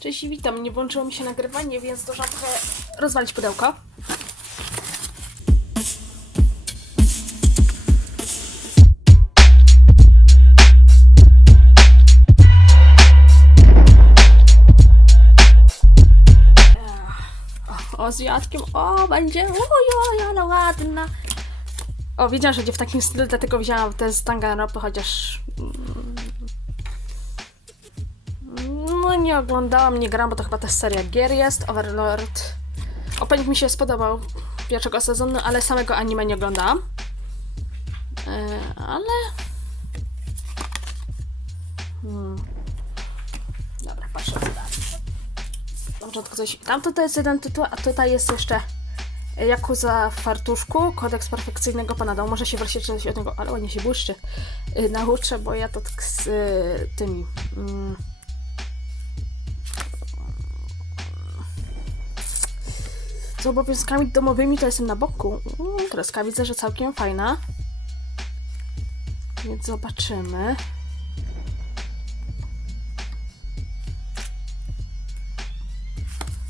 Cześć witam. Nie włączyło mi się nagrywanie, więc zdążyłam trochę rozwalić pudełko. O, z Jackiem. O, będzie. Ojoj, ale ładna. O, wiedziałam, że będzie w takim stylu, dlatego wzięłam te z Danganronpa, chociaż nie oglądałam, nie gram, bo to chyba też seria gier jest, Overlord. Opening mi się spodobał pierwszego sezonu, ale samego anime nie oglądałam. Yy, ale... Hmm. Dobra, patrzę. Na początku coś... Tam tutaj jest jeden tytuł, a tutaj jest jeszcze Yakuza w fartuszku, kodeks perfekcyjnego pana domu. Może się wreszcie coś od niego, ale ładnie się błyszczy. Yy, nauczę, bo ja to tak z yy, tymi... Mm, z obowiązkami domowymi to jestem na boku. Mm, kreska widzę, że całkiem fajna. Więc zobaczymy.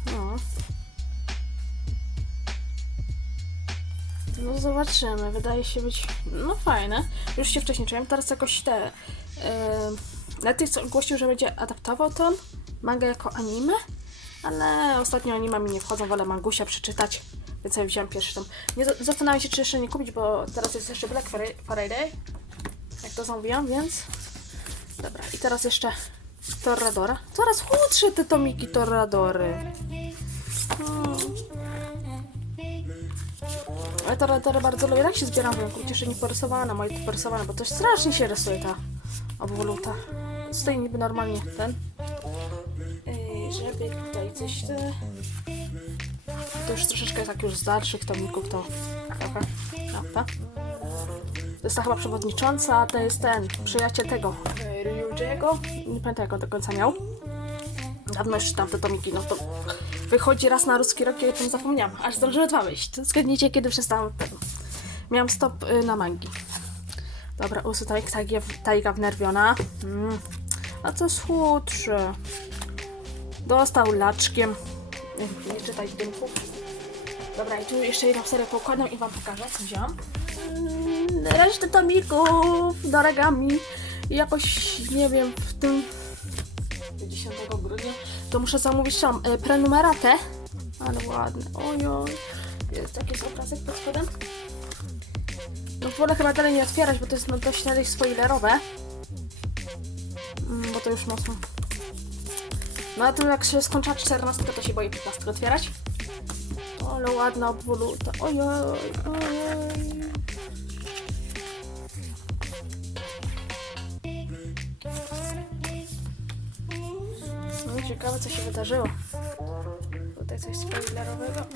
No. No zobaczymy. Wydaje się być no fajne. Już się wcześniej czułem. Teraz jakoś te... Yy, Netflix ogłosił, że będzie adaptował to manga jako anime. Ale ostatnio anima mi nie wchodzą, wolę mangusia przeczytać, więc sobie wziąłem pierwszy tom. Nie za- zastanawiam się, czy jeszcze nie kupić, bo teraz jest jeszcze Black Fri- Friday, jak to zamówiłam, więc... Dobra, i teraz jeszcze Torradora. Coraz chudsze te tomiki Torradory. Hmm. Ale bardzo lubię, tak się zbieram w ręku, jeszcze nie porysowana, moje porysowane, bo to strasznie się rysuje ta obwoluta. Stoi niby normalnie ten, Żeby tutaj coś te... To już troszeczkę tak już z dalszych tomików to... Dobra, prawda? To jest ta chyba przewodnicząca, to jest ten przyjaciel tego e, Ryujiego. Nie pamiętam jak on do końca miał. Dawno już czytam te tomiki, no to wychodzi raz na ruski rok i o tym zapomniałam. Aż zdążyły dwa wyjść. Zgadnijcie kiedy przestałam ten... Miałam stop y, na mangi. Dobra, usu tajga wnerwiona. Mm. A co schudszy? Dostał laczkiem. Nie, czytaj dymków. Dobra, i tu jeszcze jedną serię poukładam i wam pokażę, co wziąłam. Resztę tomików doragami. I jakoś, nie wiem, w tym 10 grudnia to muszę zamówić tam e, prenumeratę. Ale ładne. Ojoj. Jest taki obrazek pod spodem. No wolę chyba dalej nie otwierać, bo to jest dość dalej spoilerowe. Mm, bo to już mocno no a to jak się skończyła 14, to się boję 15 otwierać. Ale ładna obwoluta. Ojoj, ojoj. No ciekawe co się wydarzyło. Tutaj coś spoilerowego.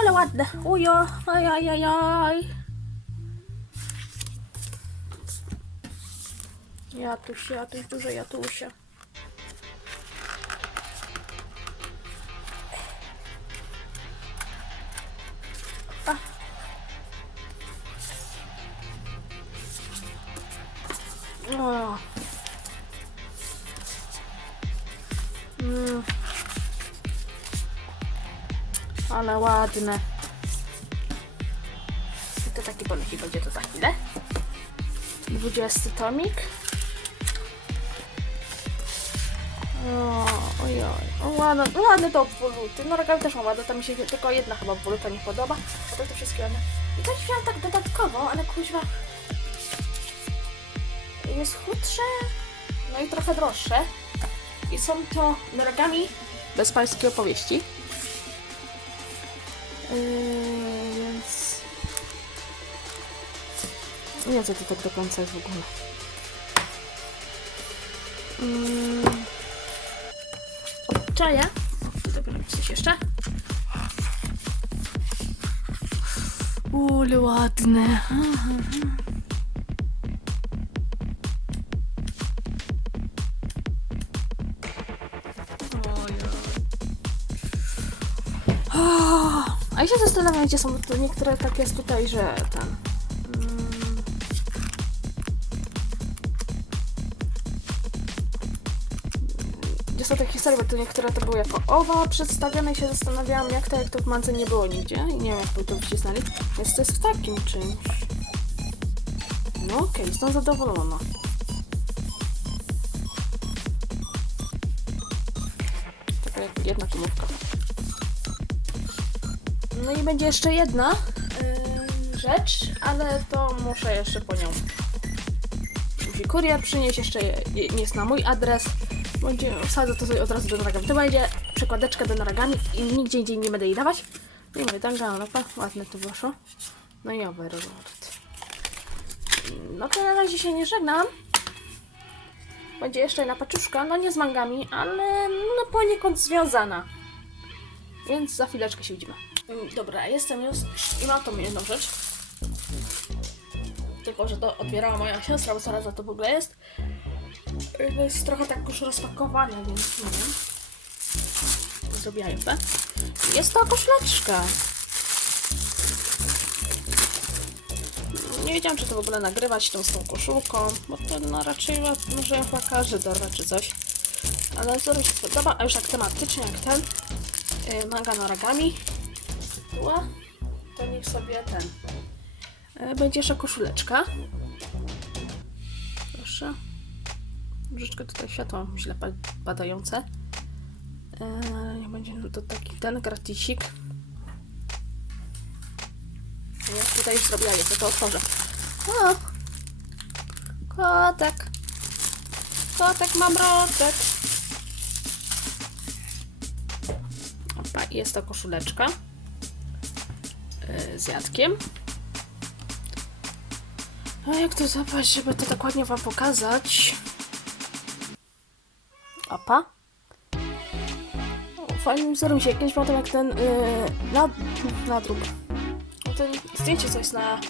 Ale ładne. Ujo, ojajajaj. Jatuś, jatuś, dużo jatusia. Ale ładne. I to taki bonusik będzie to za chwilę. 20 tomik. O, ojoj. O, ładne, ładne to obwoluty. No rogami też mam ładne, to mi się tylko jedna chyba obwoluta nie podoba. A tak to wszystkie ładne. I też wziąłem tak dodatkowo, ale kuźwa jest chudsze, no i trochę droższe. I są to nogami bezpańskie opowieści. Yy, więc... Nie wiem, co to tak do końca jest w ogóle. Yy... Czaja. Dobra, coś jeszcze? Ule, ładne. A ja się zastanawiam, gdzie są to niektóre tak jest tutaj, że ten. mm, Gdzie są takie historii, bo to niektóre to były jako owa przedstawione i się zastanawiałam, jak to, jak to w mance nie było nigdzie i nie wiem, jak by to wcisnęli. Więc to jest w takim czymś. No okej, jestem zadowolona. Taka jak jedna komórka. No i będzie jeszcze jedna yy, rzecz, ale to muszę jeszcze po nią. Musi kurier przynieść, jeszcze je- je- nie jest na mój adres. Będzie, wsadzę to sobie od razu do naragami. To będzie przekładeczka do naragami i nigdzie indziej nie będę jej dawać. Nie mówię, tak, że ładne to wyszło. No i overlord. No to na razie się nie żegnam. Będzie jeszcze jedna paczuszka, no nie z mangami, ale no poniekąd związana. Więc za chwileczkę się widzimy. Mm, Dobra, jestem już i mam tą jedną rzecz. Tylko, że to otwierała moja siostra, bo zaraz za to w ogóle jest. Y, To jest trochę tak już rozpakowane, więc nie wiem. Zrobiła? Jest to koszleczka. Nie wiedziałam, czy to w ogóle nagrywać tą z tą koszulką, bo to no raczej może ją chyba każdy dorwać czy coś. Ale mi się podoba, a już tak tematycznie jak ten yy, manga noragami to niech sobie ten yy, będzie jeszcze koszuleczka. Proszę. Troszeczkę tutaj światło źle pa- padające. Yy, niech będzie to taki ten gratisik. Nie, tutaj już zrobiła je, to to otworzę. O! Kotek. Kotek mam roczek. Opa, jest to koszuleczka. Yy, z jadkiem. A jak to zapaść, żeby to tak ładnie wam pokazać? Opa. O, Fajny wzorem się kiedyś potem jak ten yy, nad, nadruk. No to zdjęcie co jest na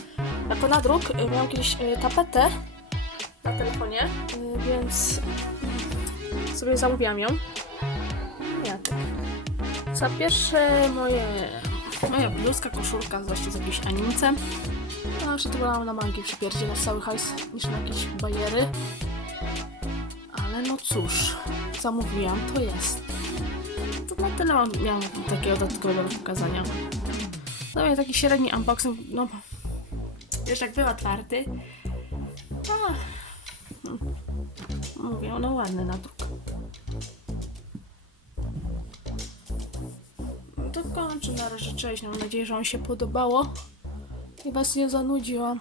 jako nadruk. Yy, miałam kiedyś yy, tapetę na telefonie, yy, więc sobie zamówiłam ją. Ja. Za pierwsze moje moja bluzka, koszulka właśnie z jakimś animcem. No, wolałam na mangi przypierdzielać na cały hajs niż na jakieś bajery. Ale no cóż, zamówiłam, to jest. To na tyle mam, miałam takiego dodatkowego do pokazania. No i taki średni unboxing, no wiesz jak był otwarty. A, hmm. mówię, no ładny nadruk. No to kończę na razie, cześć, mam nadzieję, że wam się podobało. I was nie zanudziłam.